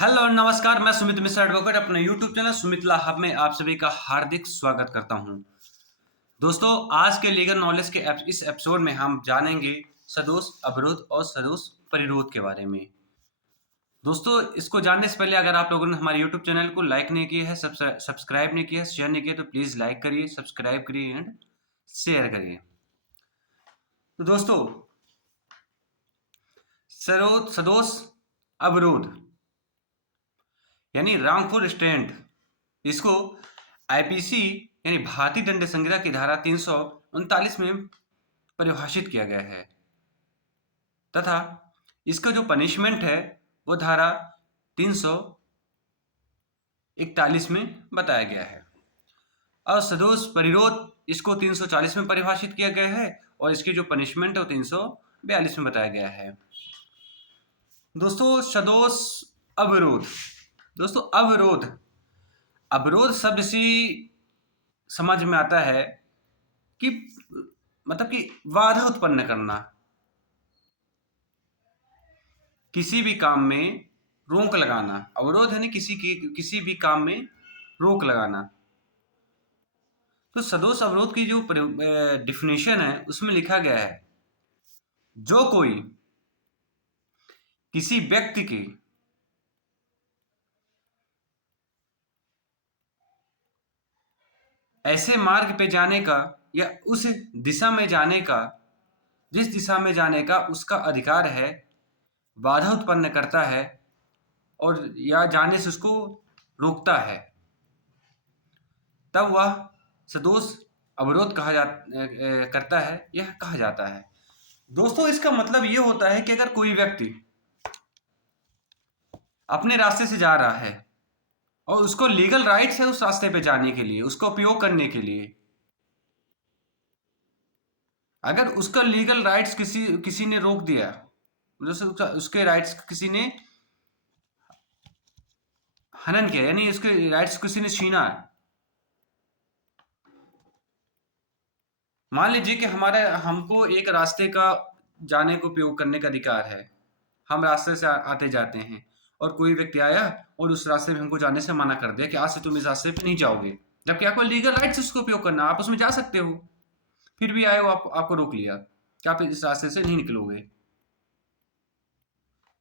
Hello नमस्कार, मैं Sumit Mishra advocate अपने यूट्यूब चैनल सुमित ला हब में आप सभी का हार्दिक स्वागत करता हूं। दोस्तों, आज के लीगल नॉलेज के इस एपिसोड में हम जानेंगे सदोष अवरोध और सदोष परिरोध के बारे में। दोस्तों, इसको जानने से पहले अगर आप लोगों ने हमारे यूट्यूब चैनल को लाइक नहीं किया है, सब्सक्राइब नहीं किया है, शेयर नहीं किया तो प्लीज़ लाइक करिए, सब्सक्राइब करिए एंड शेयर करिए। तो दोस्तों, सदोष अवरोध यानी रॉन्गफुल स्टैंड, इसको आईपीसी यानी भारतीय दंड संहिता की धारा 339 में परिभाषित किया गया है तथा इसका जो पनिशमेंट है वो धारा 341 में बताया गया है। और सदोष परिरोध इसको 340 में परिभाषित किया गया है और इसकी जो पनिशमेंट है वो 342 में बताया गया है। दोस्तों, सदोष अवरोध, दोस्तों अवरोध शब्द से समझ में आता है कि मतलब कि बाधा उत्पन्न करना, किसी भी काम में रोक लगाना। अवरोध यानी किसी भी काम में रोक लगाना। तो सदोष अवरोध की जो डिफिनेशन है उसमें लिखा गया है, जो कोई किसी व्यक्ति की ऐसे मार्ग पे जाने का या उस दिशा में जाने का, जिस दिशा में जाने का उसका अधिकार है, बाधा उत्पन्न करता है और या जाने से उसको रोकता है, तब वह सदोष अवरोध करता है, यह कहा जाता है। दोस्तों, इसका मतलब ये होता है कि अगर कोई व्यक्ति अपने रास्ते से जा रहा है और उसको लीगल राइट्स है उस रास्ते पे जाने के लिए, उसको उपयोग करने के लिए, अगर उसका लीगल राइट्स किसी ने रोक दिया, जैसे उसके राइट्स किसी ने हनन किया यानी उसके राइट्स किसी ने छीना। मान लीजिए कि हमको एक रास्ते का जाने को उपयोग करने का अधिकार है, हम रास्ते से आते जाते हैं और कोई व्यक्ति आया और उस रास्ते में हमको जाने से मना कर दिया कि आज से तुम इस रास्ते पे नहीं जाओगे, जबकि आपको लीगल राइट से उसको उपयोग करना, आप उसमें जा सकते हो। फिर भी आए वो आपको रोक लिया कि आप इस रास्ते से नहीं निकलोगे।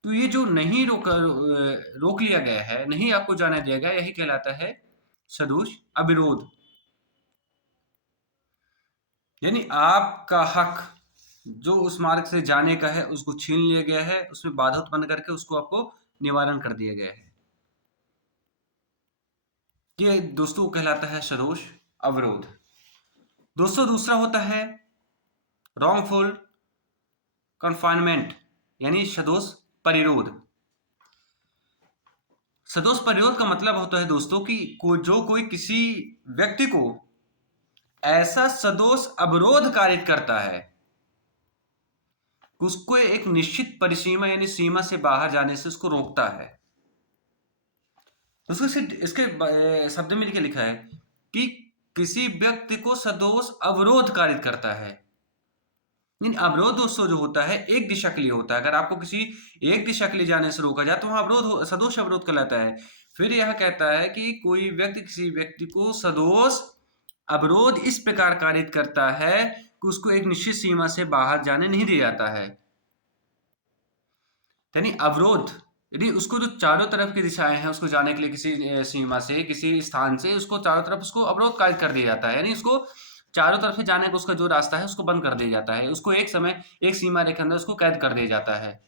तो ये जो नहीं रोक लिया गया है, नहीं आपको जाने दिया गया, यही कहलाता है सदोष अविरोध। यानी आपका हक जो उस मार्ग से जाने का है उसको छीन लिया गया है, उसमें बाधा उत्पन्न करके उसको आपको निवारण कर दिया गया है। ये दोस्तों कहलाता है सदोष अवरोध। दोस्तों, दूसरा होता है रॉन्गफुल कन्फाइनमेंट यानी सदोष परिरोध। सदोष परिरोध का मतलब होता है दोस्तों कि जो कोई किसी व्यक्ति को ऐसा सदोष अवरोध कारित करता है, उसको एक निश्चित परिसीमा यानी सीमा से बाहर जाने से उसको रोकता है। दोस्तों, इसके शब्द में लिखा है कि किसी व्यक्ति को सदोष अवरोध कारित करता है। अवरोध दोस्तों जो होता है एक दिशा के लिए होता है। अगर आपको किसी एक दिशा के लिए जाने से रोका जाए तो वहां सदोष अवरोध कहलाता है। फिर यह कहता है कि कोई व्यक्ति किसी व्यक्ति को सदोष अवरोध इस प्रकार कारित करता है कि उसको एक निश्चित सीमा से बाहर जाने नहीं दिया जाता है। यानी अवरोध यदि उसको जो चारों तरफ की दिशाएं हैं उसको जाने के लिए किसी सीमा से, किसी स्थान से, उसको चारों तरफ उसको अवरोध कारित कर दिया जाता है। यानी उसको चारों तरफ से जाने का उसका जो रास्ता है उसको बंद कर दिया जाता है, उसको एक समय एक सीमा रेखा अंदर उसको कैद कर दिया जाता है।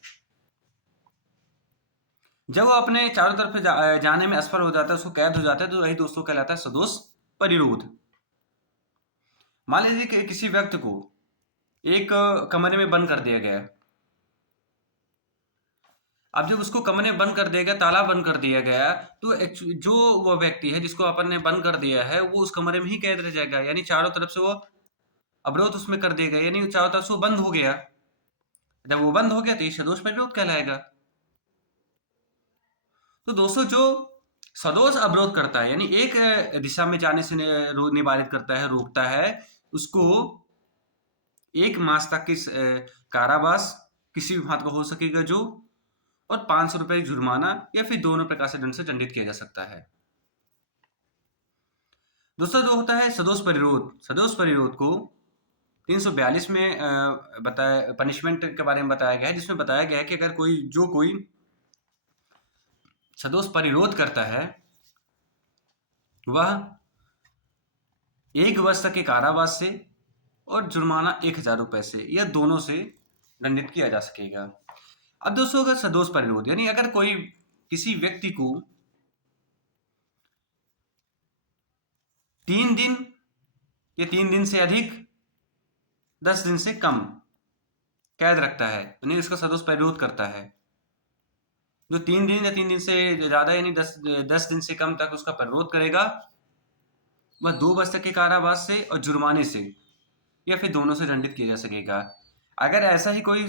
जब वो अपने चारों तरफ जाने में असफल हो जाता है, उसको कैद हो जाता है, तो वही दोस्तों कहलाता है सदोष परिरोध। मान लीजिए कि किसी व्यक्ति को एक कमरे में बंद कर दिया गया। अब जब उसको कमरे में बंद कर दिया गया, ताला बंद कर दिया गया, तो जो वो व्यक्ति है जिसको अपन ने बंद कर दिया है वो उस कमरे में ही कैद रह जाएगा। यानी चारों तरफ से वो अवरोध उसमें कर दिया गया, यानी चारों तरफ से वो बंद हो गया। जब वो बंद हो गया तो ये सदोष परिरोध कहलाएगा। तो दोस्तों, जो सदोष अवरोध करता है यानी एक दिशा में जाने से निवारित करता है, रोकता है, उसको 1 मास तक की कारावास किसी भी भांति का हो सकेगा जो, और 500 रुपये जुर्माना या फिर दोनों प्रकार से दंड से दंडित किया जा सकता है। दूसरा जो होता है सदोष परिरोध। सदोष परिरोध को 342 में बताया पनिशमेंट के बारे में बताया गया है, जिसमें बताया गया है कि अगर कोई सदोष परिरोध करता है वह 1 वर्ष तक के कारावास से और जुर्माना 1000 रुपए से या दोनों से दंडित किया जा सकेगा। अब दोस्तों अगर सदोष परिरोध यानी अगर कोई किसी व्यक्ति को 3 दिन या 3 दिन से अधिक 10 दिन से कम कैद रखता है यानी इसका सदोष परिरोध करता है। जो 3 दिन या 3 दिन से ज्यादा यानी 10 दिन से कम तक उसका परिरोध करेगा वह 2 वर्ष तक के कारावास से और जुर्माने से या फिर दोनों से दंडित किया जा सकेगा। अगर ऐसा ही कोई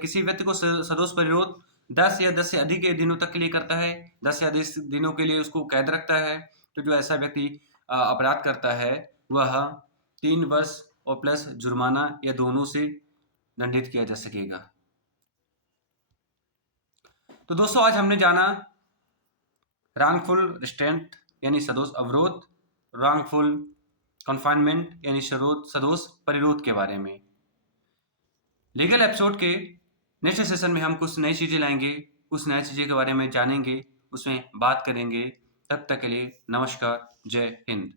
किसी व्यक्ति को सदोष परिरोध 10 या 10 से अधिक दिनों तक के लिए करता है, 10 या 10 दिनों के लिए उसको कैद रखता है, तो जो ऐसा व्यक्ति अपराध करता है वह 3 वर्ष और प्लस जुर्माना या दोनों से दंडित किया जा सकेगा। तो दोस्तों आज हमने जाना रॉन्गफुल रिस्ट्रेंट यानी सदोष अवरोध, रॉन्गफुल कन्फाइनमेंट यानी सदोष परिरोध के बारे में। लीगल एपिसोड के नेक्स्ट सेशन में हम कुछ नई चीज़ें लाएंगे, कुछ नई चीज़ें के बारे में जानेंगे, उसमें बात करेंगे। तब तक के लिए नमस्कार, जय हिंद।